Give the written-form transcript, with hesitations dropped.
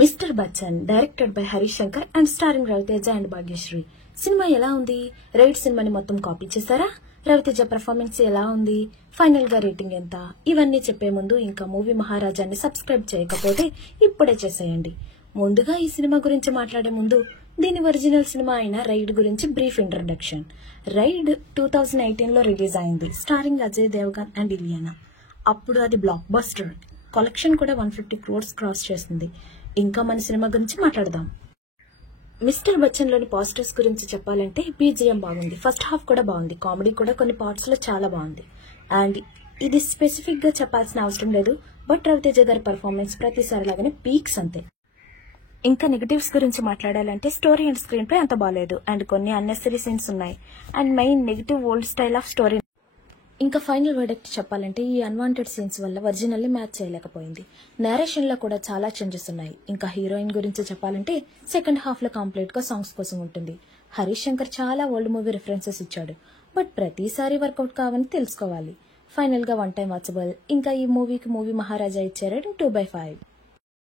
Mister Bachchan directed by Harish Shankar and starring Ravi Teja and Bhagyashri. Cinema ఎలా ఉంది? Ride సినిమాని మొత్తం కాపీ చేశారా? రవితేజ పర్ఫార్మెన్స్ ఎలా ఉంది? ఫైనల్ గా రేటింగ్ ఎంత? ఇవన్నీ చెప్పే ముందు ఇంకా మూవీ మహారాజాన్ని సబ్స్క్రైబ్ చేయకపోతే ఇప్పుడే చేసేయండి. ముందుగా ఈ సినిమా గురించి మాట్లాడే ముందు దీని ఒరిజినల్ సినిమా అయిన రైడ్ గురించి బ్రీఫ్ ఇంట్రడక్షన్. రైడ్ 2018లో రిలీజ్ అయింది, స్టారింగ్ అజయ్ దేవగన్ అండ్ ఇలియానా. అప్పుడు అది బ్లాక్ బస్టర్, కలెక్షన్ కూడా 150 crores క్రాస్ చేసింది. ఇంకా మన సినిమా గురించి మాట్లాడదాం. మిస్టర్ బచ్చన్ లోని పాజిటివ్స్ గురించి చెప్పాలంటే బీజిఎం బాగుంది, ఫస్ట్ హాఫ్ కూడా బాగుంది, కామెడీ కూడా కొన్ని పార్ట్స్ లో చాలా బాగుంది. అండ్ ఇది స్పెసిఫిక్ గా చెప్పాల్సిన అవసరం లేదు, బట్ రవితేజ గారి పర్ఫార్మెన్స్ ప్రతిసారి లాగానే పీక్స్ అంతే. ఇంకా నెగటివ్స్ గురించి మాట్లాడాలంటే స్టోరీ అండ్ స్క్రీన్ ప్లే అంత బాగాలేదు, అండ్ కొన్ని అన్నెసరీ సీన్స్ ఉన్నాయి, and main negative old style of story. ఇంకా ఫైనల్ వర్డిక్ట్ చెప్పాలంటే ఈ అన్వాంటెడ్ సీన్స్ వల్ల ఒరిజినల్లీ మ్యాచ్ చేయలేకపోయింది. నేరేషన్ లో కూడా చాలా చేంజెస్ ఉన్నాయి. ఇంకా హీరోయిన్ గురించి చెప్పాలంటే సెకండ్ హాఫ్ లో కంప్లీట్ గా సాంగ్స్ కోసం ఉంటుంది. హరీష్ శంకర్ చాలా ఓల్డ్ మూవీ రిఫరెన్సెస్ ఇచ్చాడు, బట్ ప్రతిసారి వర్కౌట్ కావని తెలుసుకోవాలి. ఫైనల్ గా 1 time వాచబుల్. ఇంకా ఈ మూవీకి మూవీ మహారాజా ఇచ్చే రేటింగ్ 2/5.